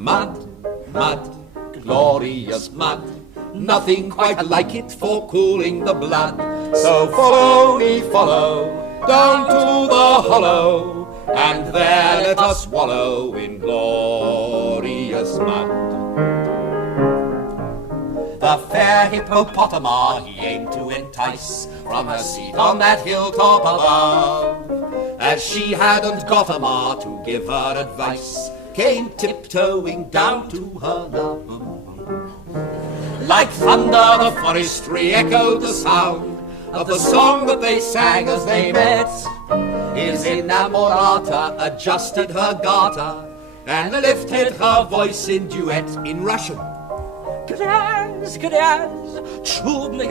Mud, mud, glorious mud. Nothing quite like it for cooling the blood. So follow me, follow, down to the hollow, and there let us wallow in glorious mud. The fair hippopotama he aimed to entice from her seat on that hilltop above, as she hadn't got a ma to give her advice, came tiptoeing down to her love. Like thunder the forest re-echoed the sound of the song that they sang as they met. His inamorata adjusted her garter and lifted her voice in duet in Russian. Graz, Graz, чудная